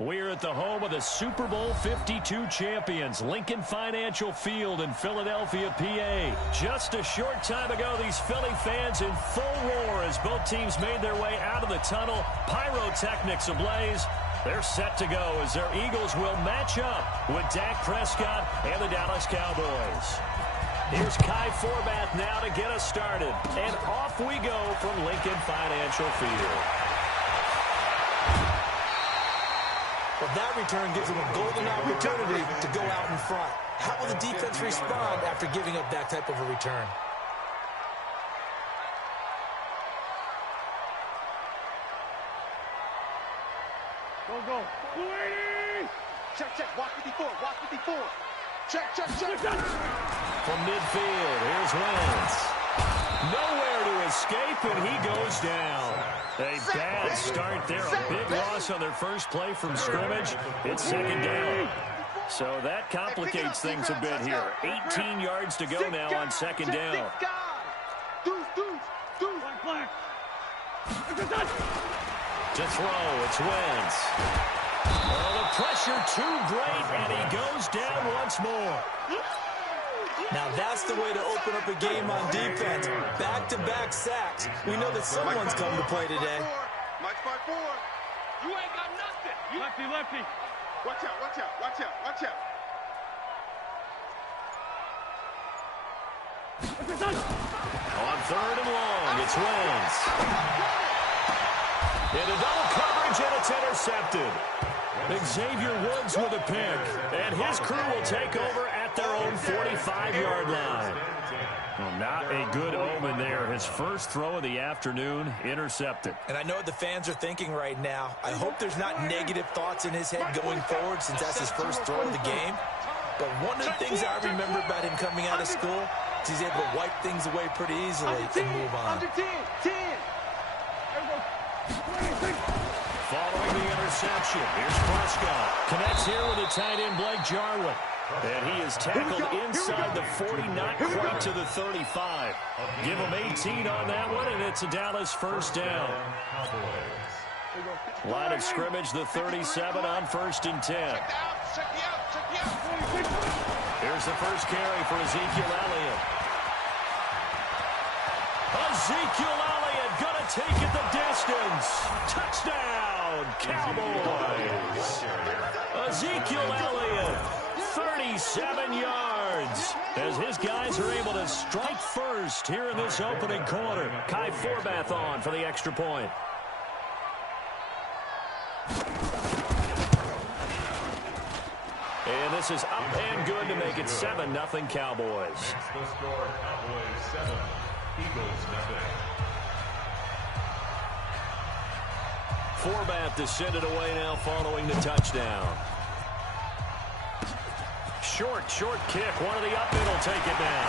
We're at the home of the Super Bowl 52 champions, Lincoln Financial Field in Philadelphia, PA. Just a short time ago, these Philly fans in full roar as both teams made their way out of the tunnel, pyrotechnics ablaze. They're set to go as their Eagles will match up with Dak Prescott and the Dallas Cowboys. Here's Kai Forbath now to get us started. And off we go from Lincoln Financial Field. Well, that return gives them a golden opportunity to go out in front. How will the defense respond after giving up that type of a return? Go. Check. Watch 54. Check. From midfield, here's Wentz. Nowhere to escape, and he goes down. A bad start there. A big loss on their first play from scrimmage. It's second down. So that complicates things a bit here. 18 yards to go now on second down. To throw, it's Wentz. Oh, the pressure too great, and he goes down once more. Now that's the way to open up a game on defense. Back-to-back sacks. We know that someone's come to play today. Mike 5-4. You ain't got nothing. Lefty. Watch out. On third and long, it's Wentz. Into double coverage, and it's intercepted. Xavier Woods with a pick, and his crew will take over at their own 45-yard line. Well, not a good omen there. His first throw of the afternoon, intercepted. And I know what the fans are thinking right now. I hope there's not negative thoughts in his head going forward since that's his first throw of the game. But one of the things I remember about him coming out of school is he's able to wipe things away pretty easily and move on. Following the interception, here's Prescott. Connects here with the tight end, Blake Jarwin. And he is tackled inside the 40, not quite to the 35. Give him 18 on that one, and it's a Dallas first down. Line of scrimmage, the 37 on 1st and 10. Here's the first carry for Ezekiel Elliott. Ezekiel Elliott gonna take it the distance. Touchdown, Cowboys. Ezekiel Elliott, 37 yards. As his guys are able to strike first here in this opening quarter. Kai Forbath on for the extra point. And this is up and good to make it 7-0 Cowboys. The score, Cowboys 7, Eagles 0. Forbath to send it away now following the touchdown. Short kick. One of the up will take it now.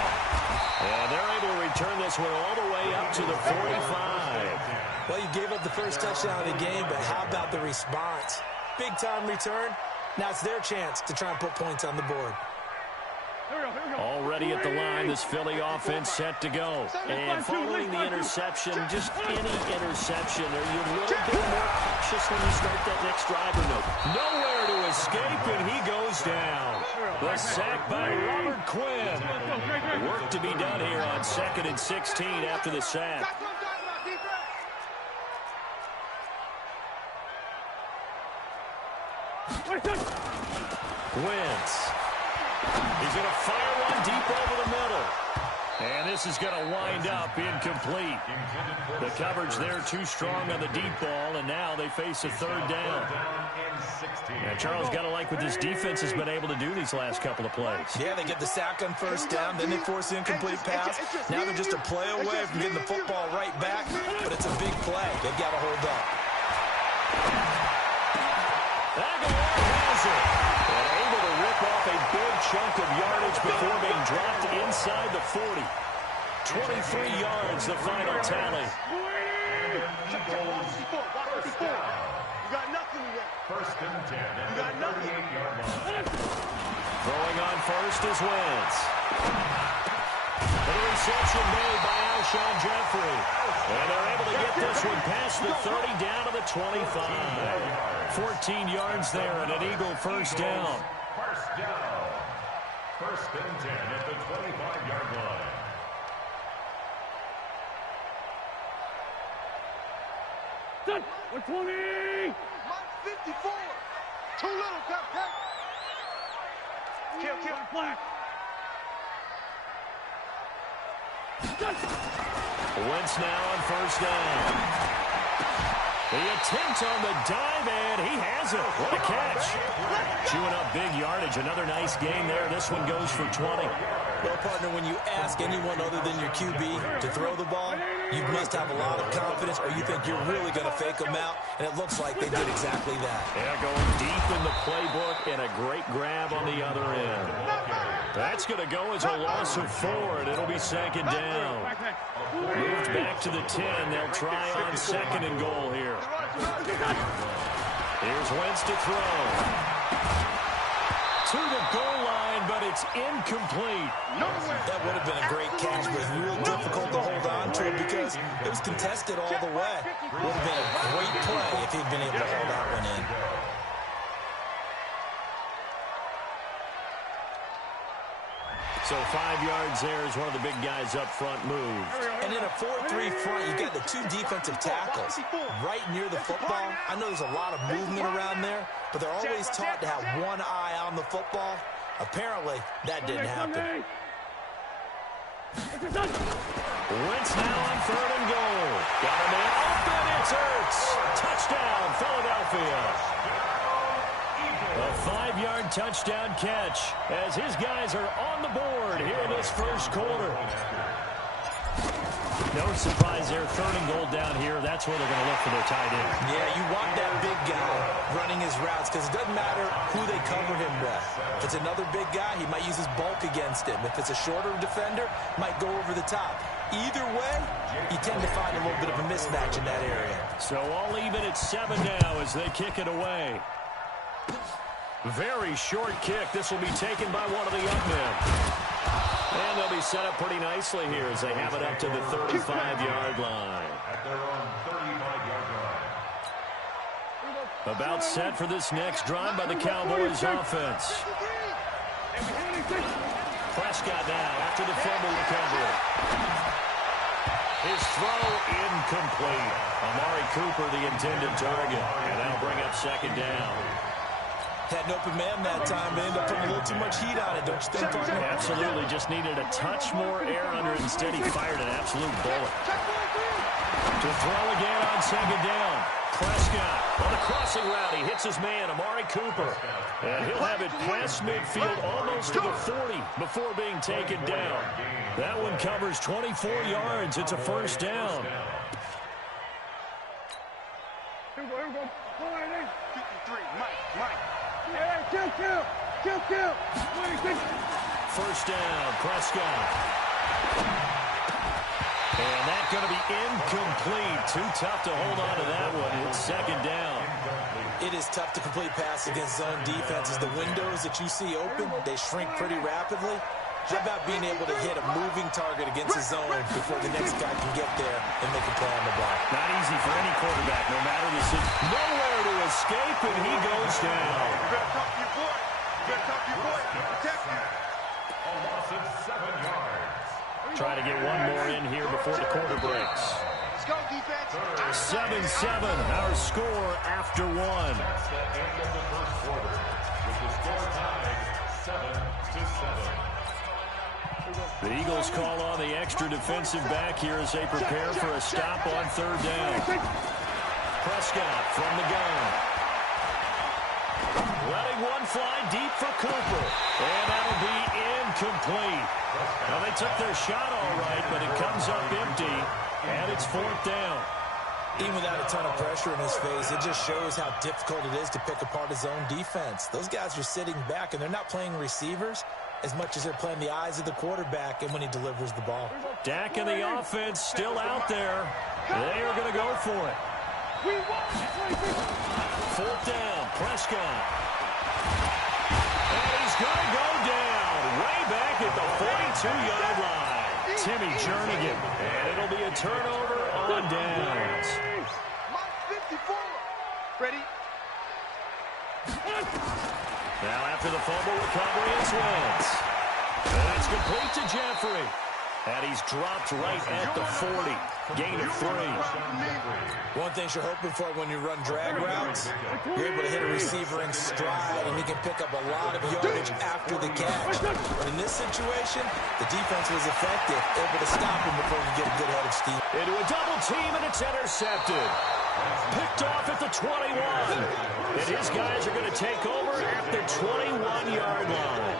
And they're able to return this one all the way up to the 45. Well, you gave up the first touchdown of the game, but how about the response? Big-time return. Now it's their chance to try and put points on the board. Already at the line, this Philly offense set to go. And following the interception, just any interception, are you a little bit more cautious when you start that next drive or no? Nowhere to escape, and he goes down. The sack by Robert Quinn. Work to be done here on 2nd and 16 after the sack. Wentz. He's going to fire one deep over the middle. And this is going to wind up incomplete. The coverage there too strong on the deep ball, and now they face a third down. Now, Charles, got to like what this defense has been able to do these last couple of plays. Yeah, they get the sack on first down, then they force the incomplete pass. Now they're just a play away from getting the football right back, but it's a big play. They've got to hold up. Aguilar has it. And able to rip off a big chunk of yardage before being dropped inside the 40. 23 yards, the final tally. First and 10 at the 38-yard line. Throwing on first is Wentz. The reception made by Alshon Jeffrey. And they're able to get this one past the 30 down to the 25. 14 yards there and an Eagle first down. First down. First and 10 at the 25-yard line. Set. 120. Mike 54. Too little, Captain. Kill. Black. Wentz now on first down. The attempt on the dive, and he has it. What a catch. Chewing up big yardage. Another nice gain there. This one goes for 20. Well, partner, when you ask anyone other than your QB to throw the ball, you must have a lot of confidence, or you think you're really going to fake them out, and it looks like they did exactly that. Yeah, going deep in the playbook, and a great grab on the other end. That's going to go as a loss of 4, and it'll be second down. Moved back to the 10. They'll try on second and goal here. Here's Wentz to throw. To the goal line, but it's incomplete. That would have been a great catch, but it's real difficult to hold on to it because it was contested all the way. Would have been a great play if he'd been able to hold that one in. So 5 yards there as one of the big guys up front moves. And in a 4-3 front, you got the 2 defensive tackles right near the football. I know there's a lot of movement around there, but they're always taught to have one eye on the football. Apparently, that didn't happen. Wentz now on third and goal. Got him in. Open, it's Ertz. Touchdown, Philadelphia. A 5-yard touchdown catch as his guys are on the board here in this first quarter. No surprise there, third and goal down here. That's where they're going to look for their tight end. Yeah, you want that big guy running his routes because it doesn't matter who they cover him with. If it's another big guy, he might use his bulk against him. If it's a shorter defender, might go over the top. Either way, you tend to find a little bit of a mismatch in that area. So all even at 7 now as they kick it away. Very short kick. This will be taken by one of the young men. And they'll be set up pretty nicely here as they have it up to the 35-yard line. At their own 35-yard line. About set for this next drive by the Cowboys offense. Prescott now after the fumble recovery. His throw incomplete. Amari Cooper the intended target. And that'll bring up second down. Had an open man that time, but ended up putting a little too much heat on it, don't you think, partner? Absolutely. Just needed a touch more air under it. Instead, he fired an absolute bullet. To throw again on second down. Prescott on the crossing route. He hits his man, Amari Cooper. And he'll have it past midfield almost to the 40 before being taken down. That one covers 24 yards. It's a first down. Here we go. 53, Mike. Kill. First down, Prescott. And that's going to be incomplete. Too tough to hold on to that one. It's second down. It is tough to complete pass against zone defenses. The windows that you see open, they shrink pretty rapidly. How about being able to hit a moving target against the zone before the next guy can get there and make a play on the block? Not easy for any quarterback, no matter the situation. Nowhere to escape, and he goes down. Better talk to your boy. Protect him. A loss of 7 yards. Try to get one more in here before the quarter breaks. Let's go, defense. 7-7, our score after one. That's the end of the first quarter, with the score tied 7-7. The Eagles call on the extra defensive back here as they prepare for a stop on third down. Prescott from the gun. Letting one fly deep for Cooper. And that'll be incomplete. Now, they took their shot all right, but it comes up empty, and it's fourth down. Even without a ton of pressure in his face, it just shows how difficult it is to pick apart his own defense. Those guys are sitting back, and they're not playing receivers as much as they're playing the eyes of the quarterback and when he delivers the ball. Dak and the offense still out there. They are going to go for it. Fourth down, Prescott. And he's going to go down way back at the 42-yard line. Timmy Jernigan. And it'll be a turnover on downs. Mike 54. Ready? Now after the fumble recovery, it's Wentz. And it's complete to Jeffrey. And he's dropped right at the 40. Gain of 3. One thing you're hoping for when you run drag routes, you're able to hit a receiver in stride, and he can pick up a lot of yardage after the catch. But in this situation, the defense was effective, able to stop him before he could get a good head of steam. Into a double team, and it's intercepted. Picked off at the 21. And his guys are going to take over at the 21-yard line.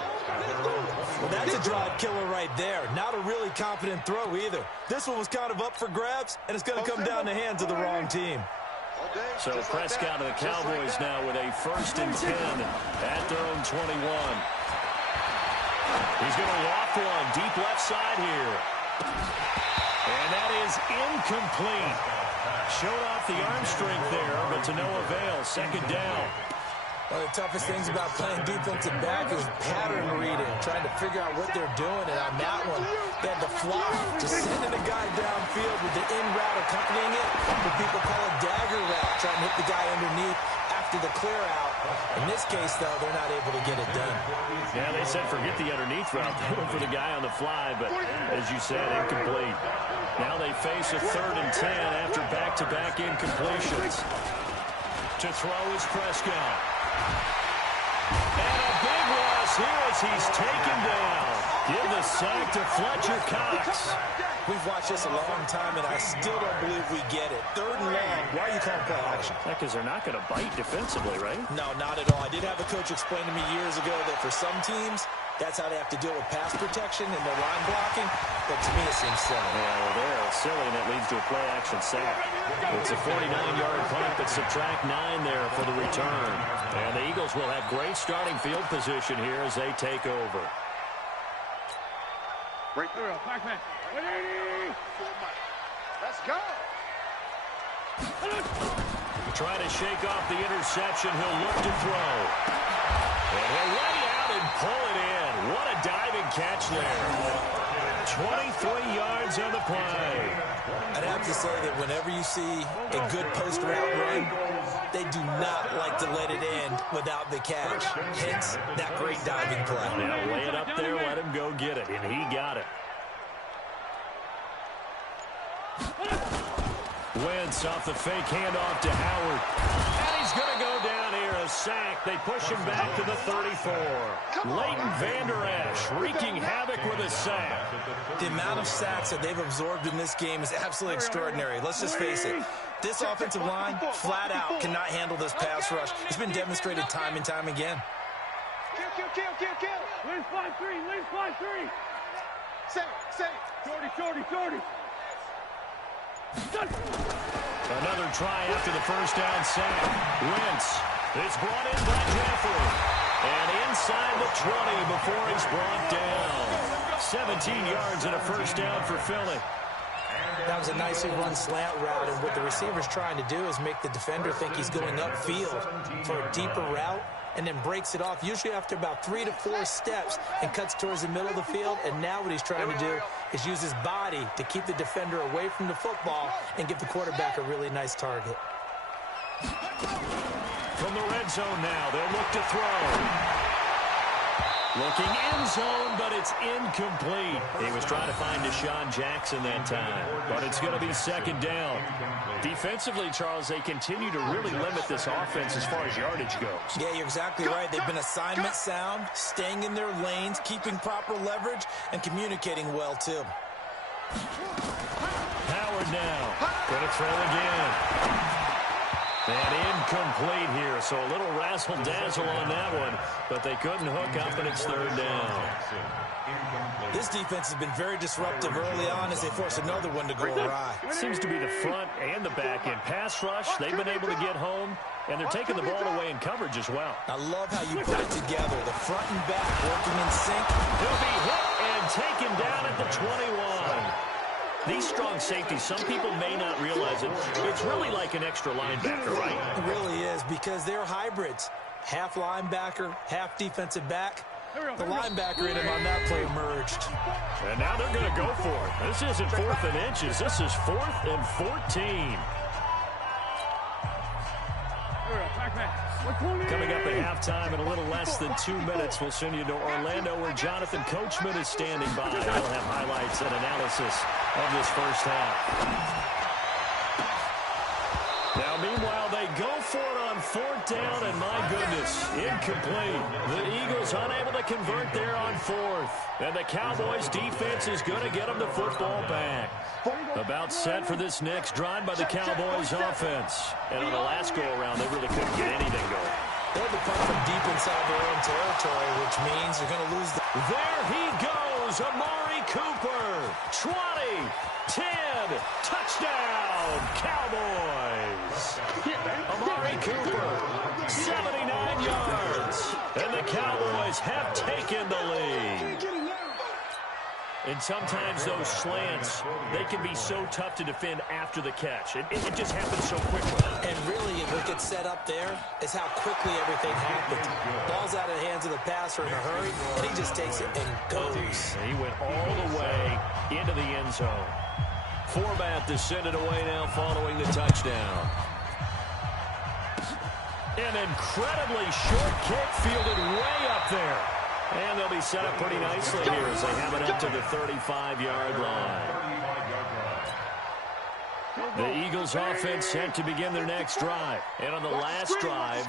Well, that's a drive killer right there. Not a really confident throw either. This one was kind of up for grabs, and it's going to come down the hands of the wrong team. So Prescott and the Cowboys now with a 1st and 10 at their own 21. He's going to loft one deep left side here. And that is incomplete. Showed off the arm strength there, but to no avail. 2nd down. One of the toughest things about playing defensive back is pattern reading, trying to figure out what they're doing. And on that one, they had the fly, just sending a guy downfield with the in route accompanying it. What people call a dagger route, trying to hit the guy underneath after the clear out. In this case, though, they're not able to get it done. Yeah, they said forget the underneath route. They went for the guy on the fly, but as you said, incomplete. Now they face a 3rd and 10 after back-to-back incompletions. To throw is Prescott. And a big loss here as he's taken down. Give the sack to Fletcher Cox. We've watched this a long time, and I still don't believe we get it. 3rd and long. Why are you calling play action? Because they're not going to bite defensively, right? No, not at all. I did have a coach explain to me years ago that for some teams, that's how they have to deal with pass protection and their line blocking. But to me, it seems silly. Yeah, well, they're silly, and that leads to a play-action sack. It's a 49-yard punt, but subtract 9 there for the return. And the Eagles will have great starting field position here as they take over. Break through. Let's go. Trying to shake off the interception. He'll look to throw. And he'll lay out and pull it in. What a diving catch there. 23 yards on the play. I'd have to say that whenever you see a good post-route run, they do not like to let it end without the catch. Hence, that great diving play. Yeah, lay it up there, let him go get it, and he got it. Wentz off the fake handoff to Howard. And he's going to go down here, a sack. They push him back to the 34. Leighton Vander Esch wreaking havoc with a sack. The amount of sacks that they've absorbed in this game is absolutely extraordinary. Let's just face it. This offensive line, flat out, cannot handle this pass rush. It's been demonstrated time and time again. Kill. Leave 5-3. Say. Shorty. Another try after the first down sack. Wentz. It's brought in by Jeffrey. And inside the 20 before he's brought down. 17 yards and a first down for Philly. That was a nicely run slant route, and what the receiver's trying to do is make the defender think he's going upfield for a deeper route, and then breaks it off, usually after about 3 to 4 steps, and cuts towards the middle of the field. And now what he's trying to do is use his body to keep the defender away from the football and give the quarterback a really nice target. From the red zone now, they'll look to throw. Looking end zone, but it's incomplete. He was trying to find Deshaun Jackson that time, but it's going to be 2nd down. Defensively, Charles, they continue to really limit this offense as far as yardage goes. Yeah, you're exactly right. They've been assignment sound, staying in their lanes, keeping proper leverage, and communicating well, too. Howard now. Going to throw again. And incomplete here, so a little razzle-dazzle on that one, but they couldn't hook up, and it's 3rd down. This defense has been very disruptive early on as they force another one to go awry. It seems to be the front and the back end. Pass rush, they've been able to get home, and they're taking the ball away in coverage as well. I love how you put it together. The front and back working in sync. He'll be hit and taken down at the 21. These strong safeties, some people may not realize it. It's really like an extra linebacker, right? It really is, because they're hybrids. Half linebacker, half defensive back. The linebacker in him on that play emerged. And now they're going to go for it. This isn't 4th and inches. This is 4th and 14. Coming up at halftime in a little less than 2 minutes, we'll send you to Orlando where Jonathan Coachman is standing by. He'll have highlights and analysis of this first half. Now, meanwhile, they go for it on 4th down, and my goodness, incomplete. The Eagles unable to convert there on 4th. And the Cowboys' defense is going to get them the football back. About set for this next drive by the Cowboys' offense. And on the last go-around, they really couldn't get anything going. They had to punt from deep inside their own territory, which means they're going to lose the... There he goes, Amari Cooper. 20, 10, touchdown, Cowboys. Amari Cooper, 79 yards. And the Cowboys have taken the lead. And sometimes those slants, they can be so tough to defend after the catch. It just happens so quickly. And really, what gets set up there is how quickly everything happens. Ball's out of the hands of the passer in a hurry, and he just takes it and goes. He went all the way into the end zone. Forbath to send it away now following the touchdown. An incredibly short kick fielded way up there. And they'll be set up pretty nicely here as they have it up to the 35-yard line. The Eagles offense set to begin their next drive. And on the last drive,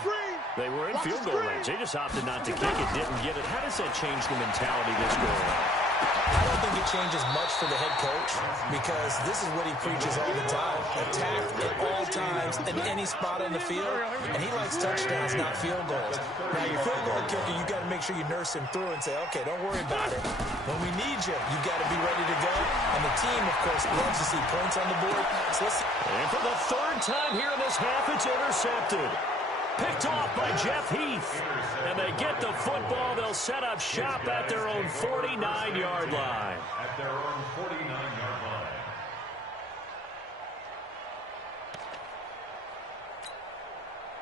they were in field goal range. They just opted not to kick it, didn't get it. How does that change the mentality this go around? I don't think it changes much for the head coach because this is what he preaches all the time. Attack at all times in any spot on the field, and he likes touchdowns, not field goals. Now, your field goal kicker, you got to make sure you nurse him through and say, okay, don't worry about it. When we need you, you got to be ready to go. And the team, of course, loves to see points on the board. So let's see. And for the 3rd time here in this half, it's intercepted. Picked off by Jeff Heath. And they get the football. They'll set up shop at their own 49-yard line. At their own 49-yard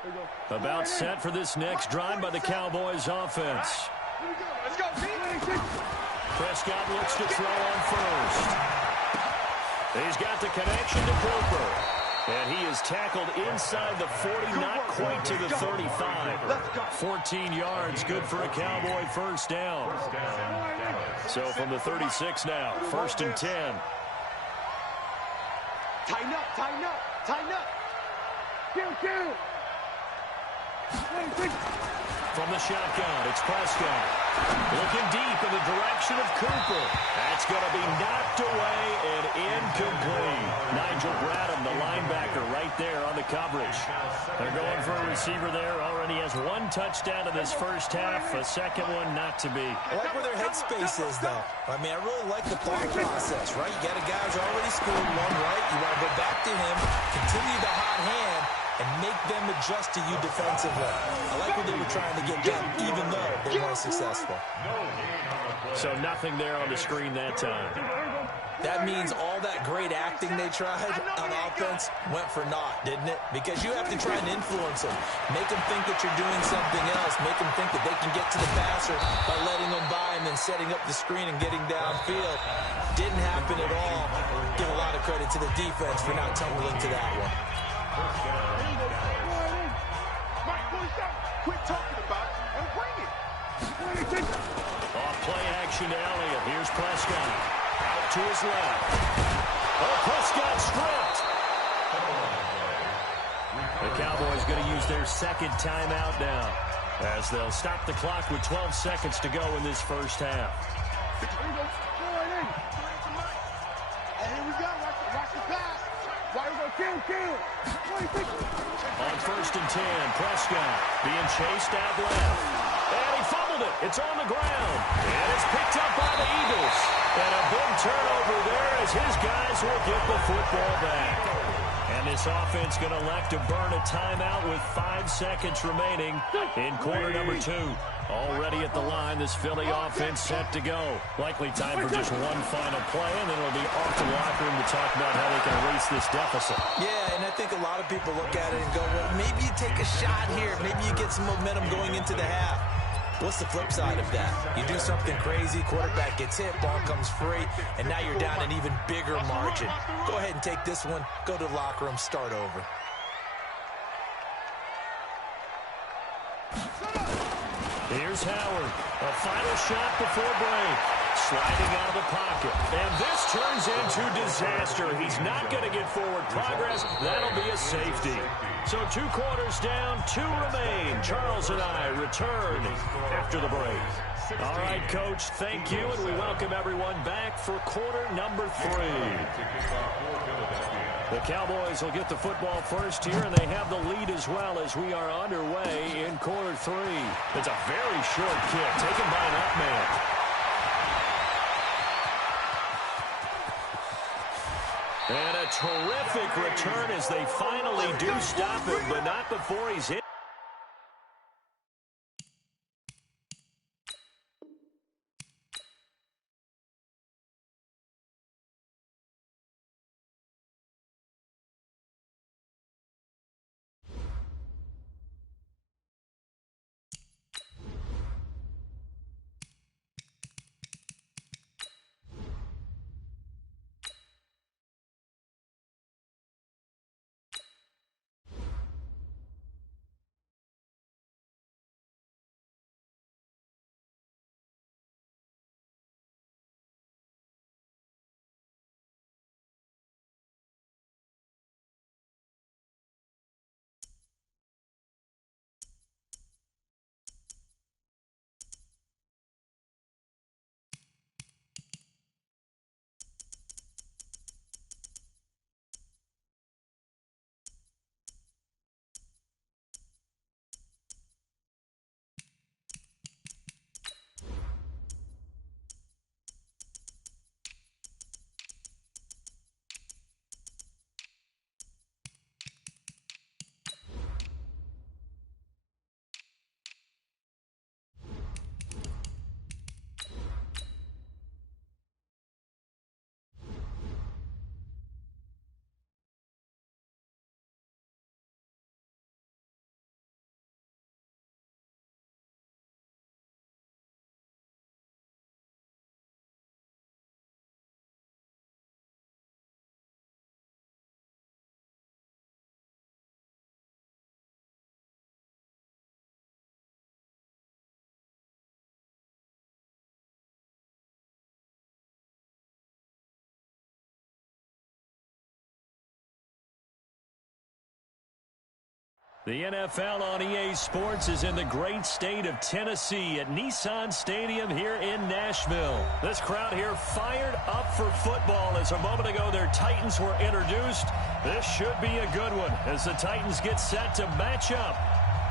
line. About set for this next drive by the Cowboys offense. Let's go. Prescott looks to throw on first. He's got the connection to Cooper. And he is tackled inside the 40, not quite to the 35. 14 yards, good for a Cowboy first down. So from the 36 now, 1st and 10. Tighten up, tighten up, tighten up. Kill. From the shotgun, it's Prescott. Looking deep in the direction of Cooper. That's going to be knocked away and incomplete. Nigel Bradham, the linebacker, right there on the coverage. They're going for a receiver there. Already has 1 touchdown in this first half. A second one not to be. I like where their headspace is, though. I mean, I really like the thought process, right? You got a guy who's already scored one, right? You want to go back to him, continue the hot hand, and make them adjust to you defensively. I like what they were trying to get done, even though they weren't successful. So nothing there on the screen that time. That means all that great acting they tried on offense went for naught, didn't it? Because you have to try and influence them. Make them think that you're doing something else. Make them think that they can get to the passer by letting them by and then setting up the screen and getting downfield. Didn't happen at all. Give a lot of credit to the defense for not tumbling to that one. Quit talking about it and bring it. Off play action to Elliott. Here's Prescott. Out to his left. Oh, Prescott stripped. The Cowboys going to use their 2nd timeout now as they'll stop the clock with 12 seconds to go in this first half. Here we go. Watch the pass. Kill. On 1st and 10, Prescott being chased out left. And he fumbled it. It's on the ground. And it's picked up by the Eagles. And a big turnover there as his guys will get the football back. And this offense going to elect to burn a timeout with 5 seconds remaining in quarter number 2. Already at the line, this Philly offense set to go. Likely time for just one final play, and then it'll be off to the locker room to talk about how they can erase this deficit. Yeah, and I think a lot of people look at it and go, well, maybe you take a shot here. Maybe you get some momentum going into the half. What's the flip side of that? You do something crazy, quarterback gets hit, ball comes free, and now you're down an even bigger margin. Go ahead and take this one, go to the locker room, start over. Here's Howard. A final shot before break. Sliding out of the pocket. And this turns into disaster. He's not going to get forward progress. That'll be a safety. So 2 quarters down, 2 remain. Charles and I return after the break. All right, Coach, thank you, and we welcome everyone back for quarter number 3. The Cowboys will get the football first here, and they have the lead as well as we are underway in quarter 3. It's a very short kick taken by an up man. And a terrific return as they finally do stop it, but not before he's hit. The NFL on EA Sports is in the great state of Tennessee at Nissan Stadium here in Nashville. This crowd here fired up for football as a moment ago their Titans were introduced. This should be a good one as the Titans get set to match up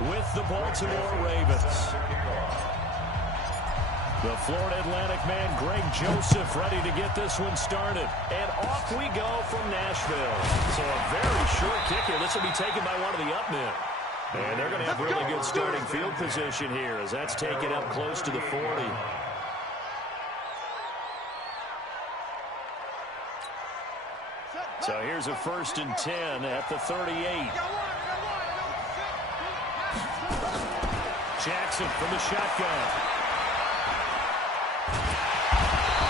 with the Baltimore Ravens. The Florida Atlantic man, Greg Joseph, ready to get this one started. And off we go from Nashville. So a very short kick here. This will be taken by one of the up men. And they're going to have really good starting field position here as that's taken up close to the 40. So here's a 1st and 10 at the 38. Jackson from the shotgun.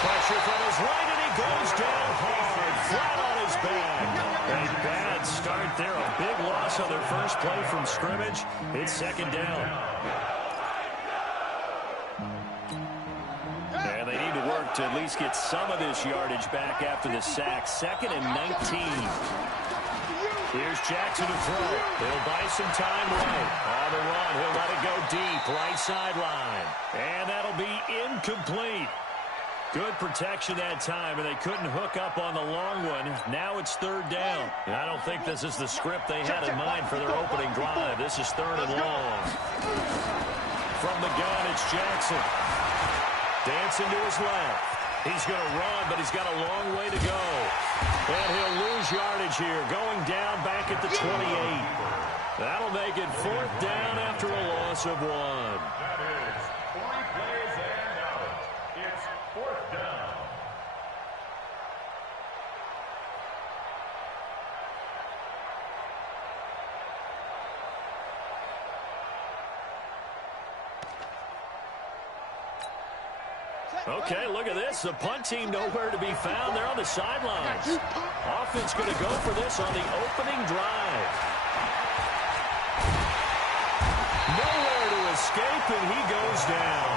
Pressure from his right, and he goes down hard, flat on his back. A bad start there, a big loss on their first play from scrimmage. It's 2nd down. And they need to work to at least get some of this yardage back after the sack. 2nd and 19. Here's Jackson to throw. He'll buy some time right. On the run, he'll let it go deep, right sideline. And that'll be incomplete. Good protection that time, and they couldn't hook up on the long one. Now it's 3rd down. And I don't think this is the script they had in mind for their opening drive. This is 3rd and long. From the gun, it's Jackson. Dancing to his left. He's going to run, but he's got a long way to go. And he'll lose yardage here, going down back at the 28. That'll make it 4th down after a loss of 1. That is 3 plays and out. It's 4th down. Okay, look at this. The punt team nowhere to be found. They're on the sidelines. Offense going to go for this on the opening drive. Nowhere to escape, and he goes down.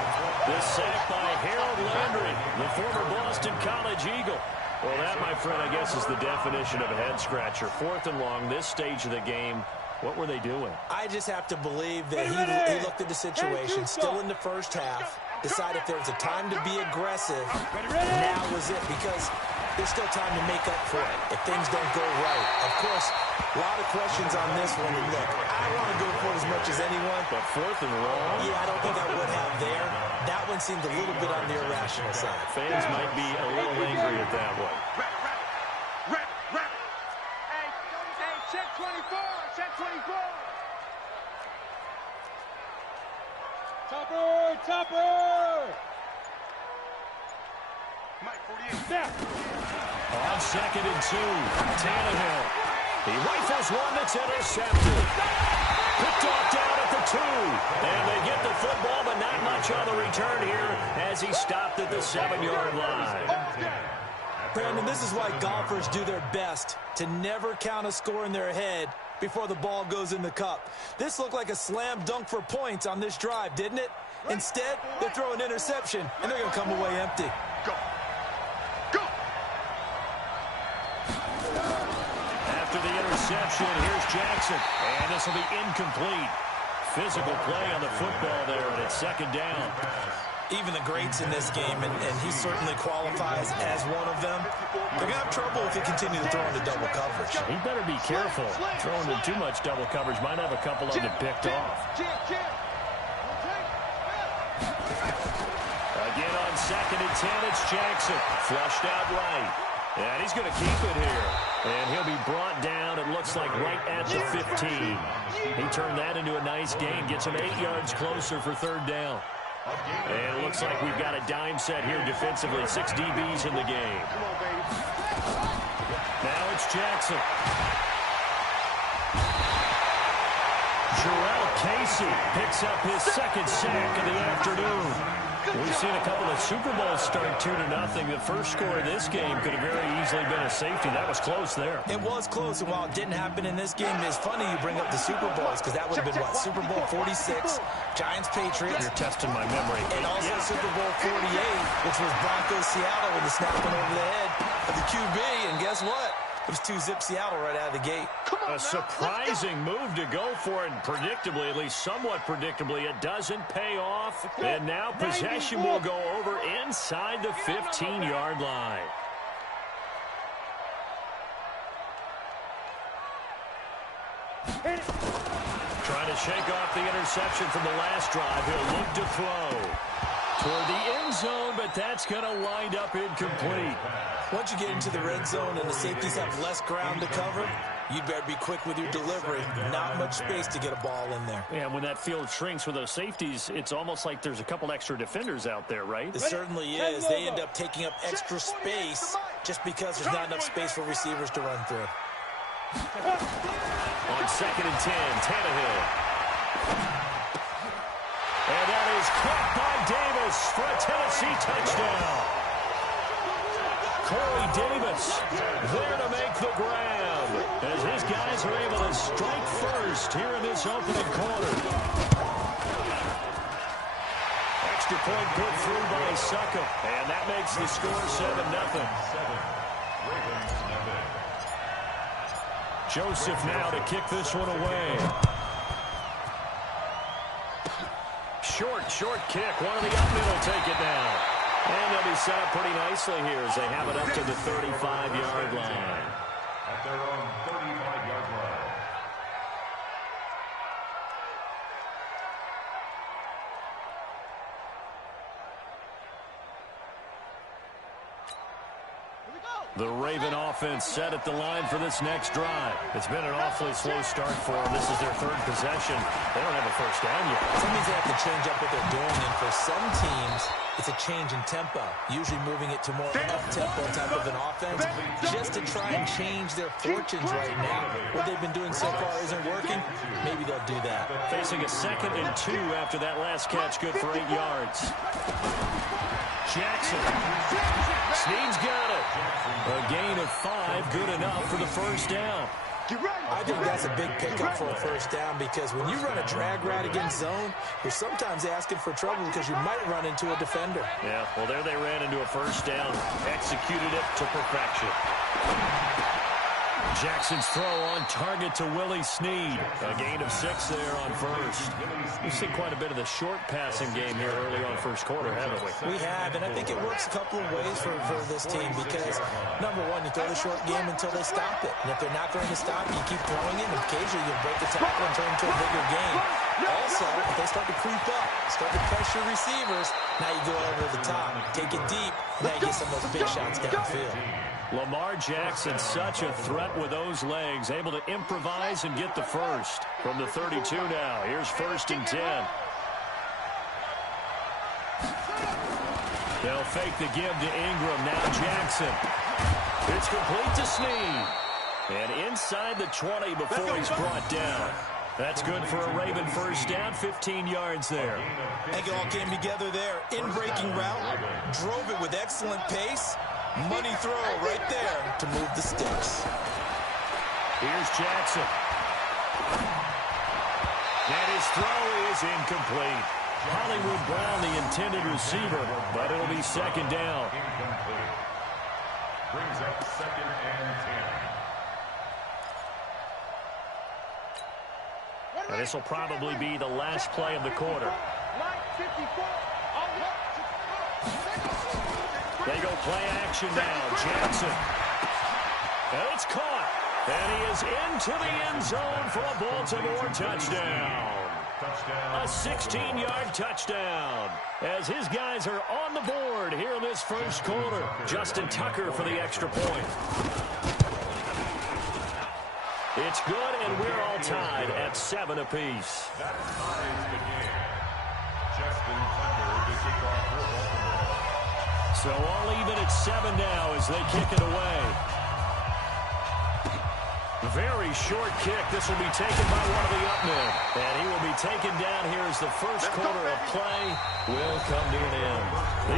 The sack by Harold Landry, the former Boston College Eagle. Well, that, my friend, I guess is the definition of a head-scratcher. 4th and long, this stage of the game. What were they doing? I just have to believe that he looked at the situation, still in the first half, decided if there was a time to be aggressive, now was it, because there's still time to make up for it if things don't go right. Of course, a lot of questions on this one. And look, I want to go for it as much as anyone. But 4th and long? Yeah, I don't think I would have there. That one seemed a little bit on the irrational side. Fans might be a little angry at that one. Hey, check 24, check 24. Topper! Mike, 48. Snap. On 2nd and 2, Tannehill. He rifles one that's intercepted. Picked off down at the 2. And they get the football, but not much on the return here as he stopped at the 7-yard line. Brandon, this is why golfers do their best to never count a score in their head before the ball goes in the cup. This looked like a slam dunk for points on this drive, didn't it? Instead, they throw an interception, and they're going to come away empty. Go. After the interception, here's Jackson. And this will be incomplete. Physical play on the football there, and it's 2nd down. Even the greats in this game, and he certainly qualifies as one of them, they're going to have trouble if he continue to throw into double coverage. He better be careful. Throwing in too much double coverage might have a couple of them picked off. Again on 2nd and 10, it's Jackson. Flushed out right. And he's going to keep it here. And he'll be brought down, it looks like, right at the 15. He turned that into a nice gain. Gets him 8 yards closer for 3rd down. And it looks like we've got a dime set here defensively. 6 DBs in the game. Now it's Jackson. Jarrell Casey picks up his 2nd sack of the afternoon. We've seen a couple of Super Bowls start 2-0. The first score of this game could have very easily been a safety. That was close there. It was close, and while it didn't happen in this game, it's funny you bring up the Super Bowls, because that would have been, what, Super Bowl 46, Giants-Patriots. You're testing my memory. And also Super Bowl 48, which was Broncos-Seattle with the snapping over the head of the QB, and guess what? It was 2-zip Seattle right out of the gate. A surprising move to go for it, and predictably, at least somewhat predictably, it doesn't pay off. And now possession will go over inside the 15-yard line. Trying to shake off the interception from the last drive. He'll look to throw toward the end zone, but that's going to wind up incomplete. Once you get into the red zone and the safeties have less ground to cover, you'd better be quick with your delivery. Not much space to get a ball in there. Yeah, when that field shrinks with those safeties, it's almost like there's a couple extra defenders out there, right? It certainly is. They end up taking up extra space just because there's not enough space for receivers to run through. On 2nd and 10, Tannehill. And that is caught by Davis for a Tennessee touchdown. Corey Davis there to make the grab as his guys are able to strike first here in this opening quarter. Extra point put through by Suckup, and that makes the score 7-0. Joseph now to kick this one away. Short kick. One of the up men will take it now. And they'll be set up pretty nicely here as they have it up to the 35-yard line. At their own 35-yard line. The Raven offense set at the line for this next drive. It's been an awfully slow start for them. This is their 3rd possession. They don't have a first down yet. Some means they have to change up what they're doing, and for some teams, it's a change in tempo, usually moving it to more up-tempo type of an offense, just to try and change their fortunes right now. What they've been doing so far isn't working. Maybe they'll do that. Facing a 2nd and 2 after that last catch, good for 8 yards. Jackson. Snead's got it. A gain of 5, good enough for the first down. I think that's a big pickup for a first down because when you run a drag route against zone, you're sometimes asking for trouble because you might run into a defender. Yeah, well, there they ran into a first down, executed it to perfection. Jackson's throw on target to Willie Snead. A gain of 6 there on first. We've seen quite a bit of the short passing game here early on first quarter, haven't we? We have, and I think it works a couple of ways for this team because, number one, you throw the short game until they stop it. And if they're not going to stop, you keep throwing it, and occasionally you'll break the tackle and turn it into a bigger game. Also, if they start to creep up, start to pressure receivers, now you go over the top, take it deep, and now you get some of those big shots downfield. Lamar Jackson, such a threat with those legs, able to improvise and get the first. From the 32 now, here's 1st and 10. They'll fake the give to Ingram, now Jackson. It's complete to Snead. And inside the 20 before he's brought down. That's good for a Raven first down, 15 yards there. I think it all came together there. In-breaking route, drove it with excellent pace. Money throw right there to move the sticks. Here's Jackson. And his throw is incomplete. Hollywood Brown, the intended receiver, but it'll be 2nd down. Incomplete. Brings up 2nd and 10. And this will probably be the last play of the quarter. They go play action now. Jackson. And it's caught. And he is into the end zone for a Baltimore touchdown. A 16-yard touchdown. As his guys are on the board here in this first quarter. Justin Tucker for the extra point. It's good, and we're all tied at 7 apiece. That ties the game. Justin Tucker to kick off for Baltimore. So all even at 7 now as they kick it away. Very short kick. This will be taken by one of the up men. And he will be taken down here as the first quarter of play will come to an end.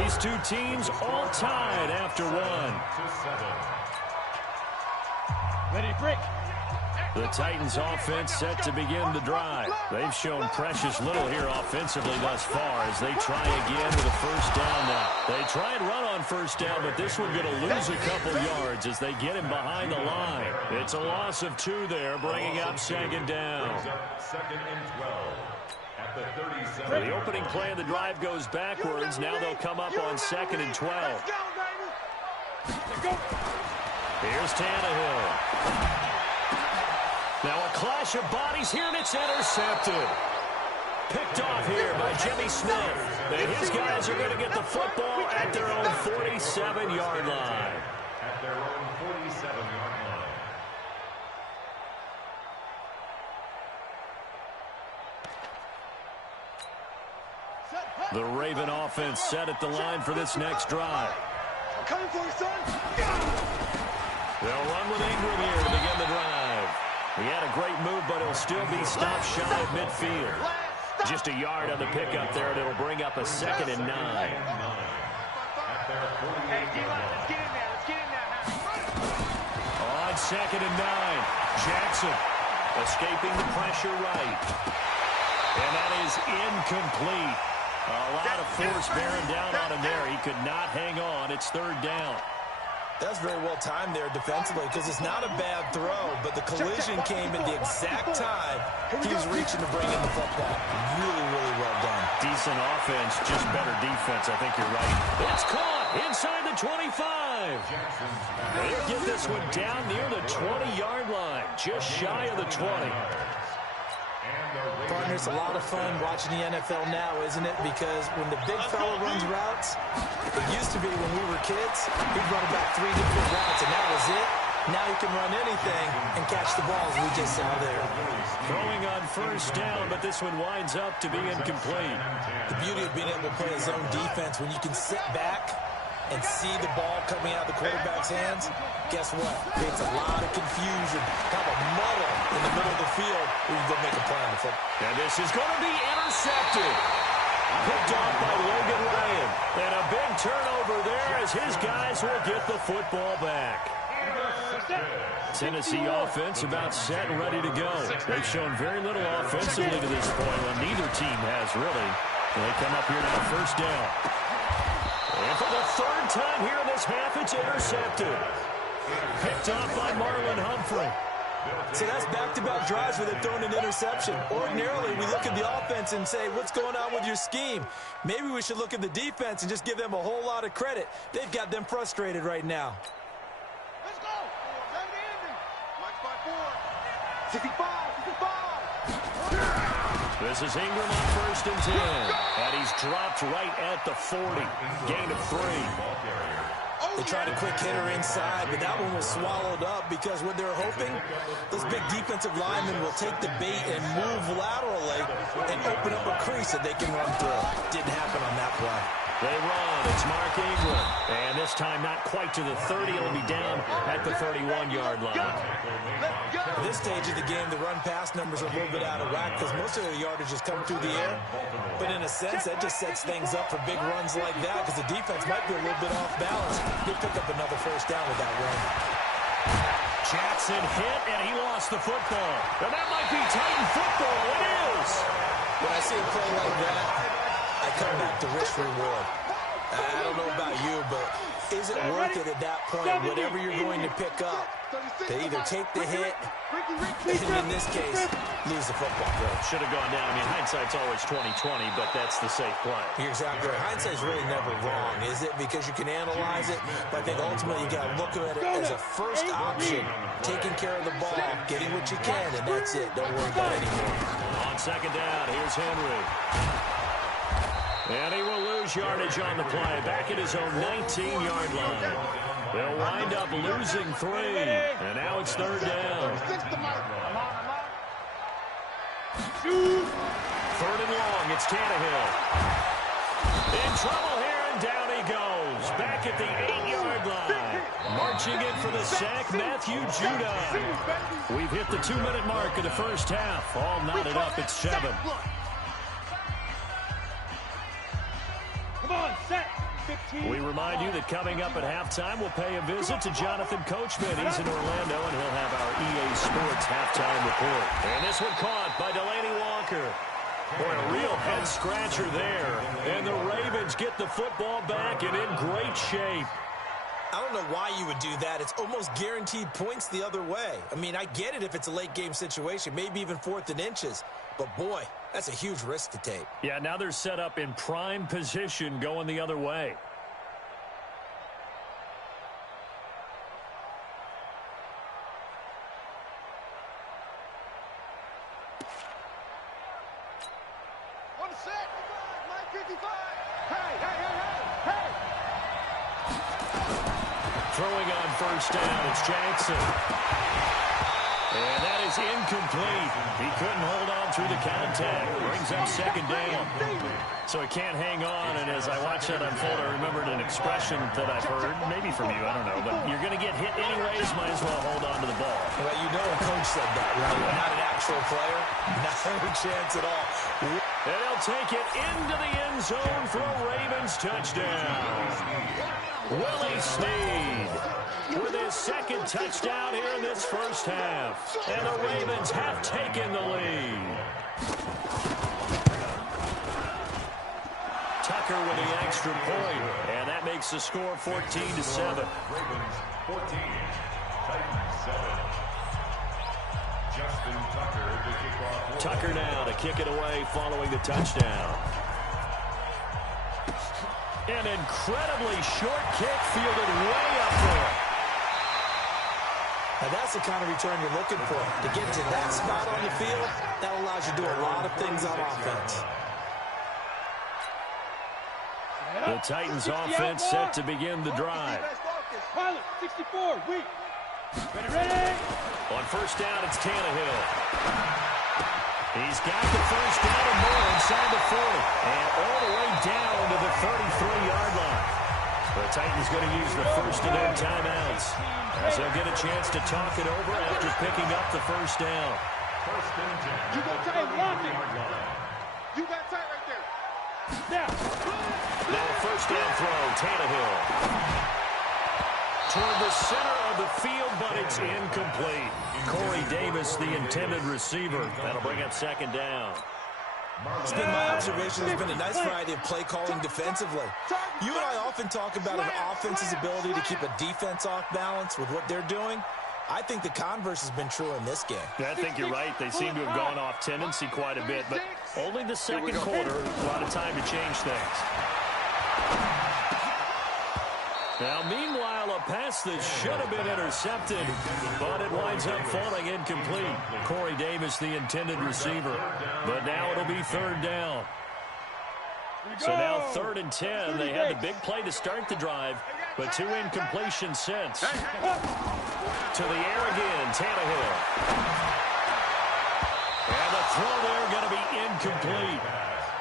These two teams all tied after 1. Ready, break. The Titans offense set to begin the drive. They've shown precious little here offensively thus far as they try again with a first down now. They try and run on first down, but this one's going to lose a couple yards as they get him behind the line. It's a loss of 2 there, bringing up 2nd down. 2nd and 12 at the 37. The opening play of the drive goes backwards. Now they'll come up on 2nd and 12. Here's Tannehill. Now a clash of bodies here, and it's intercepted. Picked off here by Jimmy Smith. And his guys are going to get the football at their own 47-yard line. At their own 47-yard line. The Raven offense set at the line for this next drive. I'm coming for you, son. They'll run with Ingram here to begin the drive. He had a great move, but he'll still be stopped shy of midfield. Just a yard on the pickup there, and it'll bring up a 2nd and 9. Hey, D-line, let's get in there. Let's get in there. On 2nd and 9, Jackson escaping the pressure right. And that is incomplete. A lot of force bearing down on him there. He could not hang on. It's 3rd down. That's very well timed there defensively because it's not a bad throw, but the collision came at the exact time he was reaching to bring in the football. Really, really well done. Decent offense, just better defense. I think you're right. It's caught inside the 25. They'll get this one down near the 20-yard line, just shy of the 20. Partner, it's a lot of fun watching the NFL now, isn't it? Because when the big fella runs routes, it used to be when we were kids, he'd run about 3 different routes, and that was it. Now he can run anything and catch the balls we just saw there. Throwing on first down, but this one winds up to be incomplete. The beauty of being able to play his own defense, when you can sit back and see the ball coming out of the quarterback's hands, guess what? Creates a lot of confusion, kind of a muddle in the middle of the field where you go make a play on the football. And this is going to be intercepted. Picked off by Logan Ryan. And a big turnover there as his guys will get the football back. Tennessee offense about set and ready to go. They've shown very little offensively to this point, when neither team has really. They come up here now, first down. And for the third time here in this half, it's intercepted. Picked off by Marlon Humphrey. So that's back-to-back drives where they've thrown an interception. Ordinarily, we look at the offense and say, what's going on with your scheme? Maybe we should look at the defense and just give them a whole lot of credit. They've got them frustrated right now. Let's go. Watch by 4. 65. This is Ingram on first and 10. And he's dropped right at the 40. Gain of 3. They tried a quick hitter inside, but that one was swallowed up because what they're hoping, this big defensive lineman will take the bait and move laterally and open up a crease that they can run through. Didn't happen on that play. They run. It's Mark Ingram. And this time not quite to the 30. It'll be down at the 31-yard line. At this stage of the game, the run-pass numbers are a little bit out of whack because most of their yardage is coming through the air. But in a sense, that just sets things up for big runs like that because the defense might be a little bit off balance. He'll pick up another first down with that run. Jackson hit, and he lost the football. And that might be Titan football. It is. When I see a play like that, I come back to risk reward. I don't know about you, but is it worth it at that point, whatever you're going to pick up, to either take the hit, and in this case, lose the football? Should have gone down. I mean, hindsight's always 20/20, but that's the safe play. You're exactly right. Hindsight's really never wrong, is it? Because you can analyze it, but I think ultimately you got to look at it as a first option, taking care of the ball, getting what you can, and that's it. Don't worry about it anymore. On second down, here's Henry. And he will lose yardage on the play, back at his own 19-yard line. They'll wind up losing 3, and now it's third down. Third and long, it's Tannehill. In trouble here, and down he goes. Back at the 8-yard line. Marching in for the sack, Matthew Judon. We've hit the 2-minute mark of the first half. All knotted up at 7. Come on, set. 15. We remind you that coming up at halftime, we'll pay a visit to Jonathan Coachman. He's in Orlando, and he'll have our EA Sports halftime report. And this one caught by Delaney Walker. Boy, a real head-scratcher there. And the Ravens get the football back and in great shape. I don't know why you would do that. It's almost guaranteed points the other way. I mean, I get it if it's a late-game situation, maybe even 4th and inches. But, boy, that's a huge risk to take. Yeah, now they're set up in prime position going the other way. On the set. 9:55. Hey. Throwing on first down, it's Jackson. And that is incomplete. He couldn't hold on through the contact. Brings up second down. So he can't hang on, and as I watch that unfold, I remembered an expression that I've heard, maybe from you, I don't know, but you're going to get hit anyways, might as well hold on to the ball. Well, you know a coach said that, right? Not an actual player. Not a chance at all. And he'll take it into the end zone for a Ravens touchdown. Willie Snead with his second touchdown here in this first half. And the Ravens have taken the lead. Tucker with the extra point, and that makes the score 14-7. Ravens 14, Titans 7. Justin Tucker to kick off. Tucker now to kick it away following the touchdown. An incredibly short kick fielded way up there. Now that's the kind of return you're looking for. To get to that spot on the field, that allows you to do a lot of things on offense. The Titans offense set to begin the drive. Pilot, 64, weak. Ready. On first down, it's Tannehill. He's got the first down and more inside the 40. And all the way down to the 33-yard line. The Titans going to use the first of their timeouts, as they'll get a chance to talk it over after picking up the first down. First and 10. You got tight, lock it. You got tight right there. Now a first down throw, Tannehill. toward the center of the field, but it's incomplete. Corey Davis, the intended receiver. That'll bring up second down. It's been my observation. There's been a nice variety of play calling defensively. You and I often talk about an offense's ability to keep a defense off balance with what they're doing. I think the converse has been true in this game. Yeah, I think you're right. They seem to have gone off tendency quite a bit, but only the second quarter, a lot of time to change things. Now, meanwhile, a pass that should have been intercepted, but it winds up falling incomplete. Corey Davis, the intended receiver, but now it'll be third down. So now 3rd and 10. They had the big play to start the drive, but 2 incompletions since. To the air again, Tannehill. And the throw there going to be incomplete.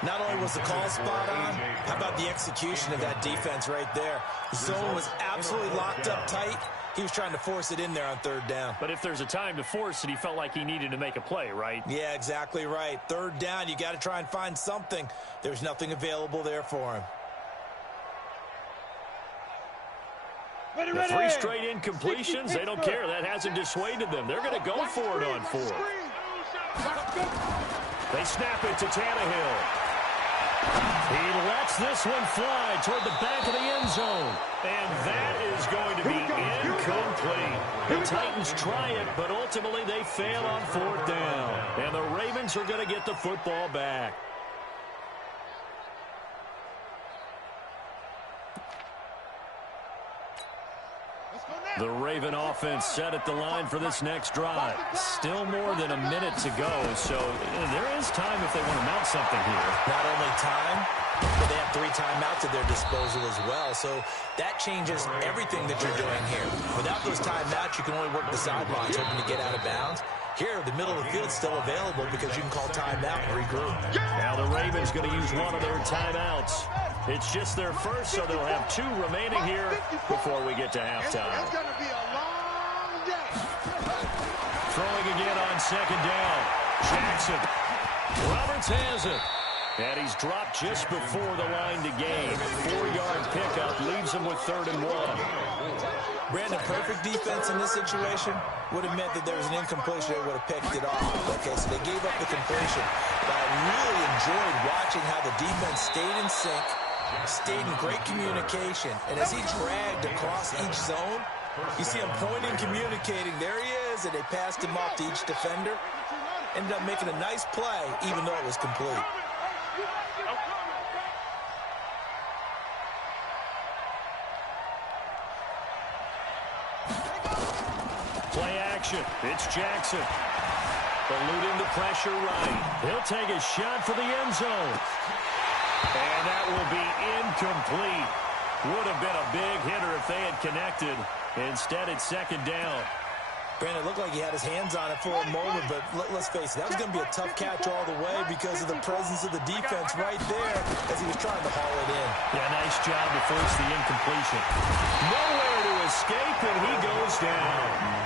Not only was the call spot on, how about the execution of that defense right there? The zone was absolutely locked up tight. He was trying to force it in there on 3rd down. But if there's a time to force it, he felt like he needed to make a play, right? Yeah, exactly right. 3rd down, you got to try and find something. There's nothing available there for him. The 3 straight incompletions, they don't care. That hasn't dissuaded them. They're going to go for it on 4th. They snap it to Tannehill. He lets this one fly toward the back of the end zone. And that is going to be incomplete. The Titans try it, but ultimately they fail on 4th down. And the Ravens are going to get the football back. The Raven offense set at the line for this next drive. Still more than a minute to go, so there is time if they want to mount something here. Not only time, but they have 3 timeouts at their disposal as well, so that changes everything that you're doing here. Without those timeouts, you can only work the sidelines, hoping to get out of bounds. Here, the middle of the field is still available because you can call timeout and regroup. Now the Ravens going to use one of their timeouts. It's just their first, so they'll have 2 remaining here before we get to halftime. It's going to be a long day. Throwing again on 2nd down. Jackson. Roberts has it. And he's dropped just before the line to gain. 4-yard pickup leaves him with 3rd and 1. Brandon, perfect defense in this situation would have meant that there was an incompletion. They would have picked it off. Okay, so they gave up the completion. But I really enjoyed watching how the defense stayed in sync, stayed in great communication. And as he dragged across each zone, you see him pointing, communicating. There he is, and they passed him off to each defender. Ended up making a nice play, even though it was complete. Play action. It's Jackson. Eluding the pressure right. He'll take a shot for the end zone. And that will be incomplete. Would have been a big hitter if they had connected. Instead, it's 2nd down. Brandon, it looked like he had his hands on it for a moment, but let's face it, that was going to be a tough catch all the way because of the presence of the defense right there as he was trying to haul it in. Yeah, nice job to force the incompletion. Nowhere to escape, and he goes down.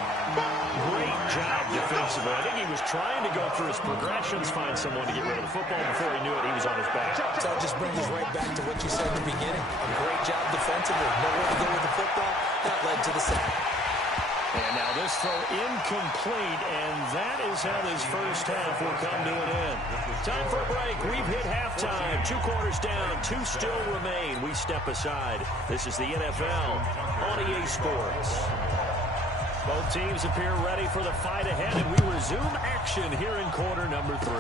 Great job defensively. I think he was trying to go through his progressions, find someone to get rid of the football. Before he knew it, he was on his back. So it just brings us right back to what you said in the beginning. A great job defensively. Nowhere to go with the football. That led to the sack. And now this throw incomplete, and that is how this first half will come to an end. Time for a break. We've hit halftime. 2 quarters down, 2 still remain. We step aside. This is the NFL on EA Sports. Both teams appear ready for the fight ahead, and we resume action here in quarter number 3.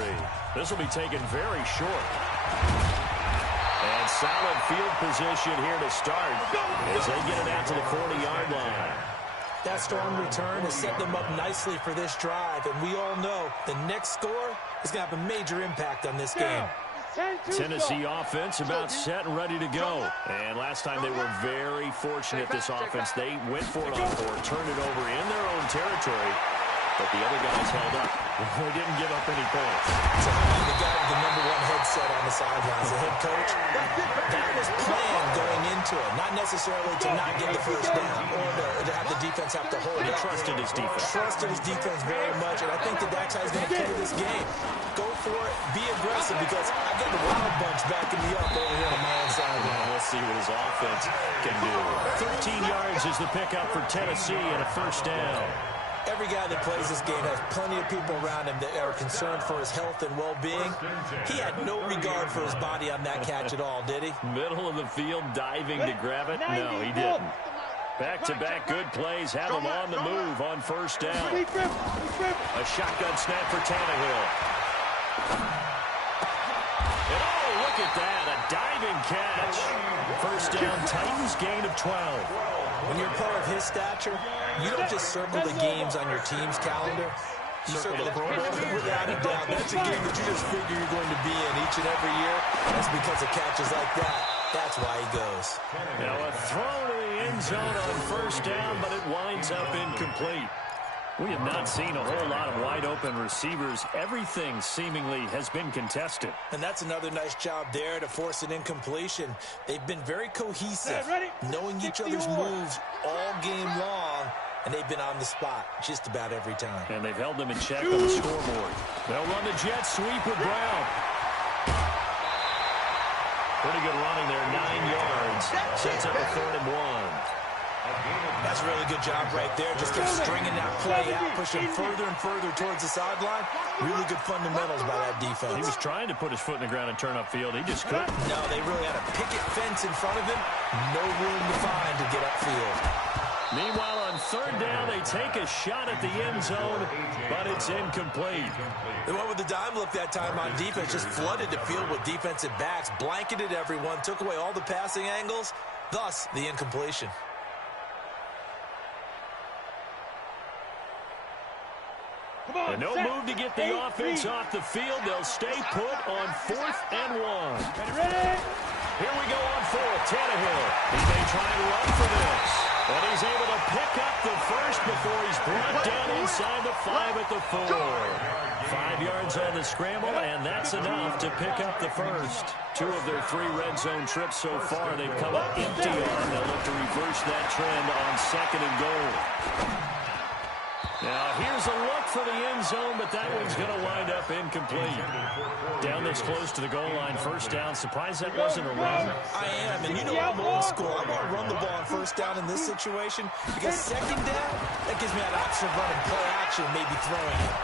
This will be taken very short. And solid field position here to start as they get it out to the 40-yard line. That strong return has set them up nicely for this drive, and we all know the next score is going to have a major impact on this game. Tennessee offense about set and ready to go. And last time they were very fortunate, this offense. They went for it on 4, turned it over in their own territory, but the other guys held up. They didn't give up any points. So how about the guy with the #1 headset on the sidelines, the head coach? That was planned going into it, not necessarily to not get the first down or to have the defense have to hold He up. trusted his defense. Trusted his defense very much, and I think that's how he's going to play this game. Go for it, be aggressive, because I've got the Wild Bunch backing me up over here on my own sideline. We'll see what his offense can do. 13 yards is the pickup for Tennessee and a first down. Every guy that plays this game has plenty of people around him that are concerned for his health and well-being. He had no regard for his body on that catch at all, did he? Middle of the field, diving to grab it. No, he didn't. Back-to-back good plays have him on the move on first down. A shotgun snap for Tannehill. And oh, look at that, a diving catch. First down, Titans gain of 12. When you're a player of his stature, you don't just circle the games on your team's calendar. You circle the Pro Bowl. Without a doubt, that's a game that you just figure you're going to be in each and every year. That's because of catches like that. That's why he goes. Now a throw to the end zone on first down, but it winds up incomplete. We have not seen a whole lot of wide-open receivers. Everything seemingly has been contested. And that's another nice job there to force an incompletion. They've been very cohesive, knowing each other's moves all game long, and they've been on the spot just about every time. And they've held them in check on the scoreboard. They'll run the jet sweep with Brown. Pretty good running there, 9 yards. Sets up a 3rd and 1. That's a really good job right there. Just kept stringing that play out, pushing further and further towards the sideline. Really good fundamentals by that defense. He was trying to put his foot in the ground and turn upfield. He just couldn't. No, they really had a picket fence in front of him. No room to find to get upfield. Meanwhile, on 3rd down, they take a shot at the end zone, but it's incomplete. They went with the dime look that time on defense, just flooded the field with defensive backs, blanketed everyone, took away all the passing angles, thus the incompletion. And no move to get the offense off the field. They'll stay put on 4th and 1. Ready? Here we go on 4th. Tannehill. He may try and run for this. But he's able to pick up the first before he's brought down inside the 5 at the 4. 5 yards on the scramble, and that's enough to pick up the first. 2 of their 3 red zone trips so far, they've come up empty on. They'll look to reverse that trend on 2nd and goal. Now, here's a look for the end zone, but that one's going to wind up incomplete. Down this close to the goal line, first down. Surprised that wasn't a run. I am, and you know I'm old school. I want to run the ball on first down in this situation because 2nd down, that gives me that option of running play action, maybe throwing it.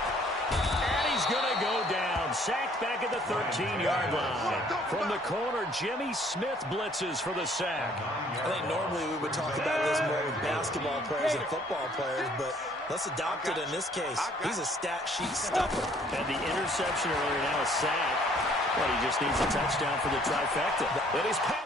And he's going to go down. Sacked back at the 13-yard line. From the corner, Jimmy Smith blitzes for the sack. I think normally we would talk about this more with basketball players and football players, but let's adopt it in this case. He's a stat sheet stuffer. And the interception earlier, now a sack. Well, he just needs a touchdown for the trifecta. But his pass